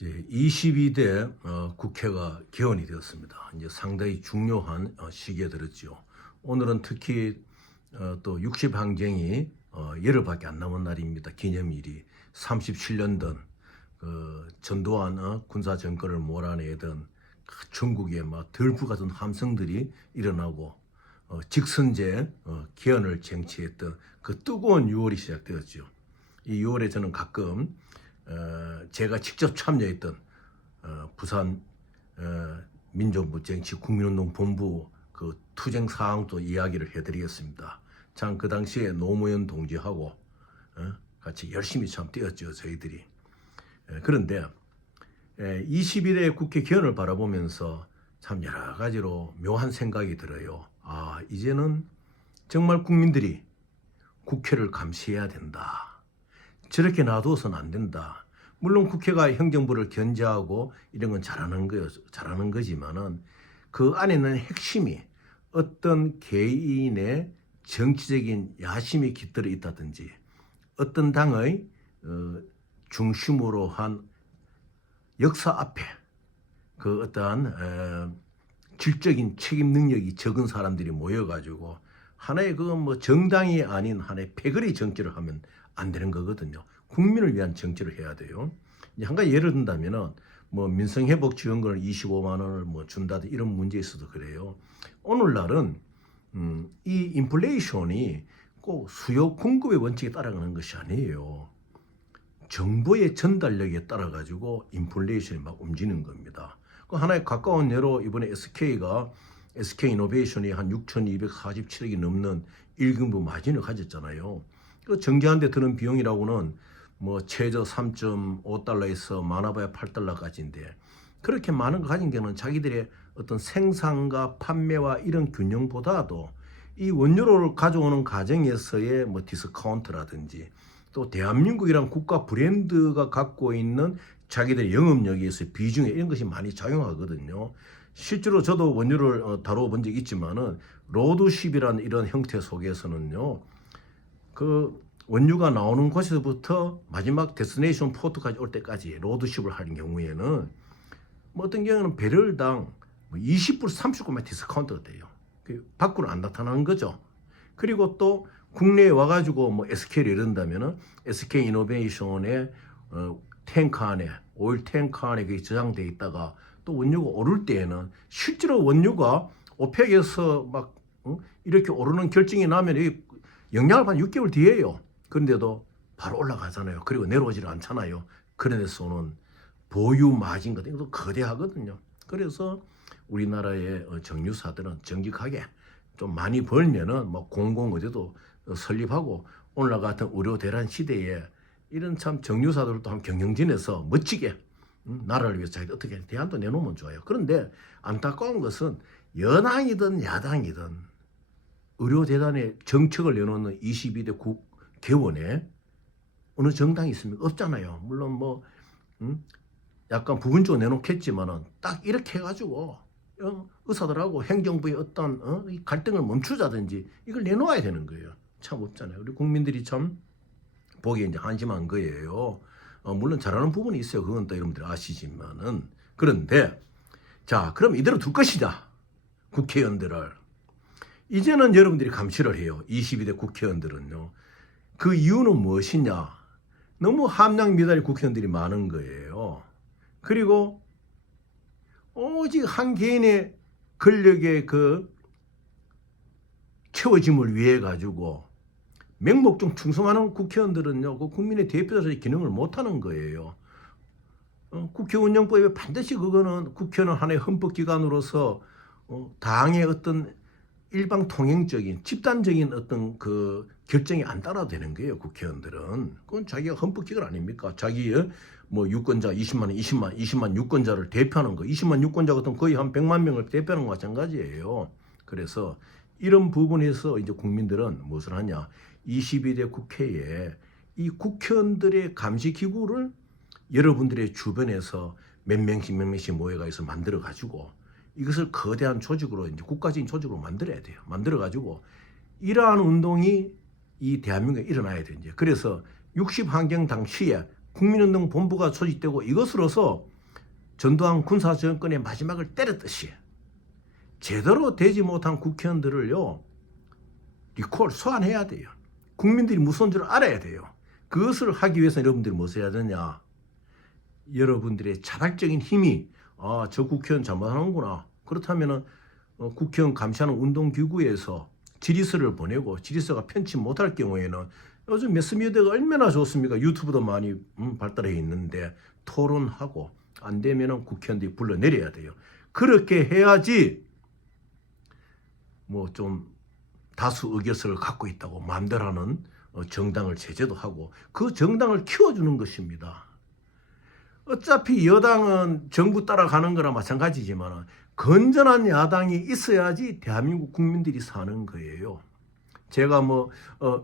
이제 22대 국회가 개원이 되었습니다. 이제 상당히 중요한 시기에 들었죠. 오늘은 특히 또 60항쟁이 열흘밖에 안 남은 날입니다. 기념일이 37년 전 전두환 군사 정권을 몰아내던 전국에 막 들불 같은 함성들이 일어나고 직선제 개헌을 쟁취했던 그 뜨거운 6월이 시작되었죠. 이 6월에 저는 가끔 제가 직접 참여했던 부산 민족부 쟁취 국민운동 본부 그 투쟁 사항도 이야기를 해드리겠습니다. 참 그 당시에 노무현 동지하고 같이 열심히 참 뛰었죠, 저희들이. 그런데 21대 국회 개헌을 바라보면서 참 여러 가지로 묘한 생각이 들어요. 아, 이제는 정말 국민들이 국회를 감시해야 된다. 저렇게 놔두어서는 안 된다. 물론 국회가 행정부를 견제하고 이런 건 잘하는 거지만은 그 안에는 핵심이 어떤 개인의 정치적인 야심이 깃들어 있다든지 어떤 당의 중심으로 한 역사 앞에 그 어떠한 질적인 책임 능력이 적은 사람들이 모여가지고 하나의 그 뭐 정당이 아닌 하나의 패거리 정치를 하면 안 되는 거거든요. 국민을 위한 정치를 해야 돼요. 한 가지 예를 든다면은 뭐 민생회복 지원금을 25만 원을 뭐 준다든 이런 문제에 있어도 그래요. 오늘날은 이 인플레이션이 꼭 수요 공급의 원칙에 따라가는 것이 아니에요. 정보의 전달력에 따라 가지고 인플레이션이 막 움직이는 겁니다. 그 하나의 가까운 예로 이번에 SK이노베이션이 한 6,247억이 넘는 1금부 마진을 가졌잖아요. 그 정제한 데 드는 비용이라고는 뭐 최저 3.5달러에서 많아봐야 8달러까지인데 그렇게 많은 거 가진 게는 자기들의 어떤 생산과 판매와 이런 균형보다도 이 원유를 가져오는 과정에서의 뭐 디스카운트라든지 또 대한민국이란 국가 브랜드가 갖고 있는 자기들의 영업력에서 비중에 이런 것이 많이 작용하거든요. 실제로 저도 원유를 다뤄본 적이 있지만은 로드십이라는 이런 형태 속에서는요. 그 원유가 나오는 곳에서부터 마지막 데스티네이션 포트까지 올 때까지 로드십을 하는 경우에는 뭐 어떤 경우는 배럴당 20불, 30불만 디스카운트가 돼요. 그 밖으로 안 나타나는 거죠. 그리고 또 국내에 와가지고 뭐 SK를 이런다면은 SK 이노베이션의 탱크 안에 오일 탱크 안에 그게 저장돼 있다가 또 원유가 오를 때에는 실제로 원유가 오펙에서 막 이렇게 오르는 결정이 나면 이 영향을 받는 6개월 뒤에요. 그런데도 바로 올라가잖아요. 그리고 내려오지를 않잖아요. 그런 데서 오는 보유 마진 같은 것도 거대하거든요. 그래서 우리나라의 정유사들은 정직하게 좀 많이 벌면은 뭐 공공 어디도 설립하고 오늘날 같은 의료 대란 시대에 이런 참 정유사들도 한 경영진에서 멋지게 나라를 위해서 자기들 어떻게 대안도 내놓으면 좋아요. 그런데 안타까운 것은 여당이든 야당이든 의료대단에 정책을 내놓는 22대 국회의원에 어느 정당이 있습니까? 없잖아요. 물론 뭐 약간 부분적으로 내놓겠지만은 딱 이렇게 해가지고 의사들하고 행정부의 어떤 이 갈등을 멈추자든지 이걸 내놓아야 되는 거예요. 참 없잖아요. 우리 국민들이 참 보기에 이제 한심한 거예요. 물론 잘하는 부분이 있어요. 그건 또 여러분들이 아시지만은. 그런데 자, 그럼 이대로 둘 것이냐? 국회의원들을. 이제는 여러분들이 감시를 해요. 22대 국회의원들은요. 그 이유는 무엇이냐? 너무 함량미달의 국회의원들이 많은 거예요. 그리고 오직 한 개인의 권력의 그 채워짐을 위해 가지고 맹목적 충성하는 국회의원들은요, 그 국민의 대표자로서의 기능을 못하는 거예요. 국회 운영법에 반드시 그거는 국회는 하나의 헌법기관으로서 당의 어떤 일방 통행적인 집단적인 어떤 그 결정이 안 따라도 되는 거예요. 국회의원들은 그건 자기가 헌법기관 아닙니까? 자기의 뭐 유권자 20만 유권자를 대표하는 거, 20만 유권자 같은 거의 한 100만 명을 대표하는 거 마찬가지예요. 그래서 이런 부분에서 이제 국민들은 무엇을 하냐? 22대 국회에 이 국회의원들의 감시 기구를 여러분들의 주변에서 몇 명씩 모여가 있어 만들어 가지고 이것을 거대한 조직으로 이제 국가적인 조직으로 만들어야 돼요. 만들어 가지고 이러한 운동이 이 대한민국에 일어나야 돼요. 그래서 60환경 당시에 국민운동 본부가 조직되고 이것으로서 전두환 군사정권의 마지막을 때렸듯이 제대로 되지 못한 국회의원들을요 리콜 소환해야 돼요. 국민들이 무서운 줄 알아야 돼요. 그것을 하기 위해서 여러분들이 무엇을 해야 되냐, 여러분들의 자발적인 힘이 저 국회의원 잘못하는구나, 그렇다면 국회의원 감시하는 운동기구에서 질의서를 보내고 질의서가 편치 못할 경우에는 요즘 매스미디어가 얼마나 좋습니까? 유튜브도 많이 발달해 있는데 토론하고 안 되면 국회의원들이 불러내려야 돼요. 그렇게 해야지 뭐 좀 다수 의결서를 갖고 있다고 마음대로 하는 정당을 제재도 하고 그 정당을 키워주는 것입니다. 어차피 여당은 정부 따라가는 거나 마찬가지지만 건전한 야당이 있어야지 대한민국 국민들이 사는 거예요. 제가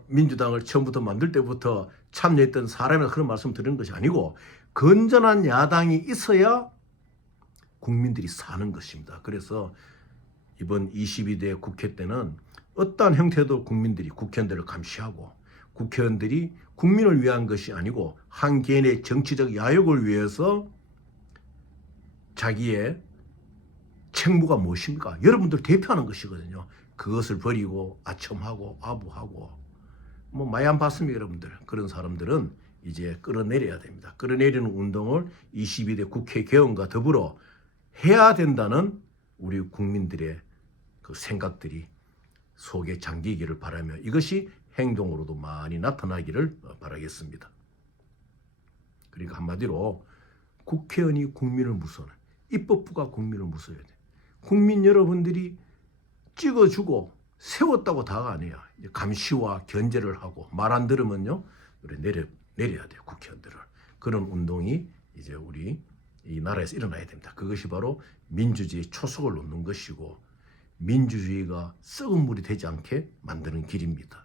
민주당을 처음부터 만들 때부터 참여했던 사람이 그런 말씀 드리는 것이 아니고 건전한 야당이 있어야 국민들이 사는 것입니다. 그래서 이번 22대 국회 때는 어떠한 형태도 국민들이 국회의원들을 감시하고 국회의원들이 국민을 위한 것이 아니고 한 개인의 정치적 야욕을 위해서 자기의 책무가 무엇입니까? 여러분들 대표하는 것이거든요. 그것을 버리고 아첨하고 아부하고 많이 안 봤습니까 여러분들? 그런 사람들은 이제 끌어내려야 됩니다. 끌어내리는 운동을 22대 국회 개헌과 더불어 해야 된다는 우리 국민들의 그 생각들이 속에 잠기기를 바라며 이것이 행동으로도 많이 나타나기를 바라겠습니다. 그러니까 한마디로 국회의원이 국민을 무서워해, 입법부가 국민을 무서워해야 돼. 국민 여러분들이 찍어주고 세웠다고 다가 아니야. 감시와 견제를 하고 말 안 들으면요 내려야 돼요. 국회의원들을. 그런 운동이 이제 우리 이 나라에서 일어나야 됩니다. 그것이 바로 민주주의의 초석을 놓는 것이고 민주주의가 썩은 물이 되지 않게 만드는 길입니다.